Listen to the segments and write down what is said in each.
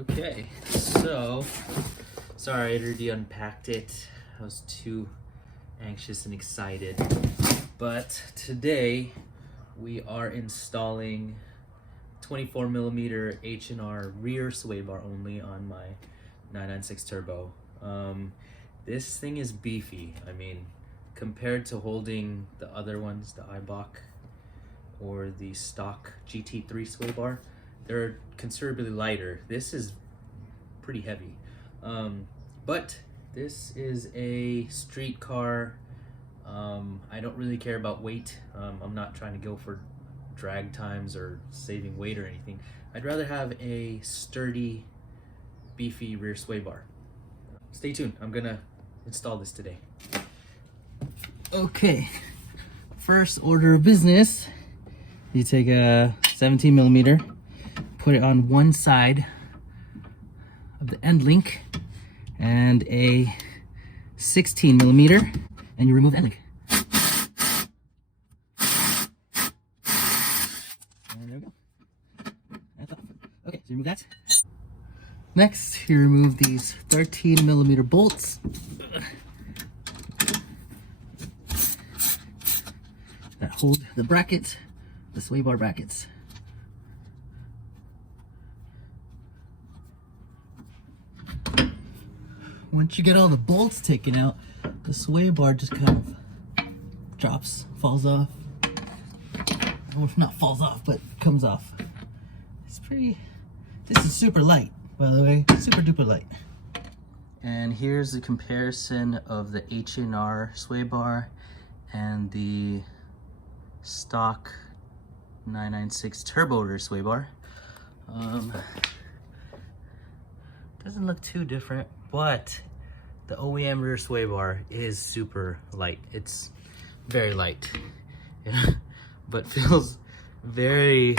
Okay, so sorry I already unpacked it. I was too anxious and excited. But today we are installing 24mm H&R rear sway bar only on my 996 Turbo. This thing is beefy. I mean, compared to holding the other ones, the Eibach or the stock GT3 sway bar, they're considerably lighter. This is pretty heavy. But this is a street car. I don't really care about weight. I'm not trying to go for drag times or saving weight or anything. I'd rather have a sturdy, beefy rear sway bar. Stay tuned. I'm gonna install this today. Okay, first order of business, you take a 17mm, put it on one side of the end link, and a 16mm, and you remove end link. And there we go. That's off. Okay, so you remove that. Next, you remove these 13mm bolts. That hold the brackets, the sway bar brackets. Once you get all the bolts taken out, the sway bar just kind of drops, falls off. Or not falls off, but comes off. It's pretty, this is super light, by the way, super duper light. And here's the comparison of the H&R sway bar and the stock 996 turbo rear sway bar. Doesn't look too different, but the OEM rear sway bar is super light. It's very light, but feels very,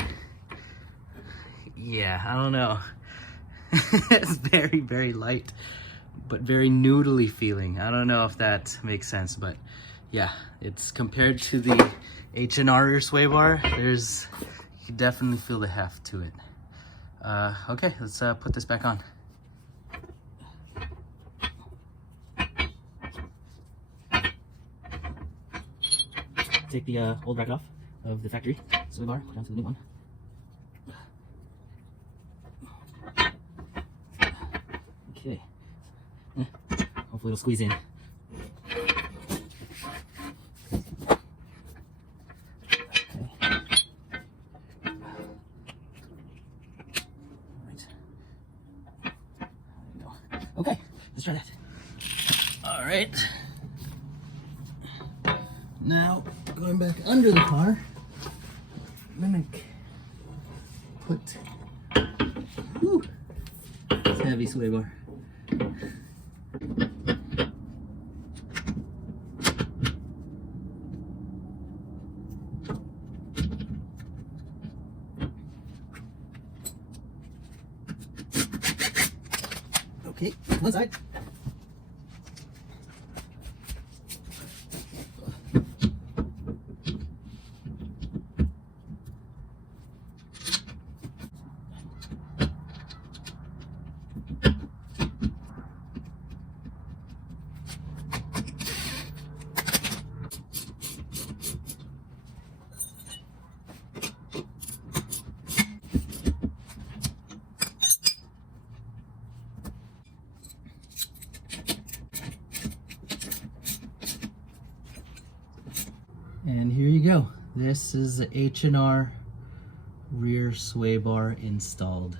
yeah, I don't know. It's very, very light, but very noodly feeling. I don't know if that makes sense, but yeah, it's compared to the H&R rear sway bar, you definitely feel the heft to it. Okay, let's put this back on. Take the old rack off of the factory sway bar, put down to the new one. Okay, hopefully it'll squeeze in. Okay, let's try that. All right. Now, going back under the car, I'm gonna put, whew, it's a heavy sway bar. Okay, one side. And here you go. This is the H&R rear sway bar installed.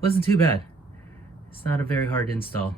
Wasn't too bad. It's not a very hard install.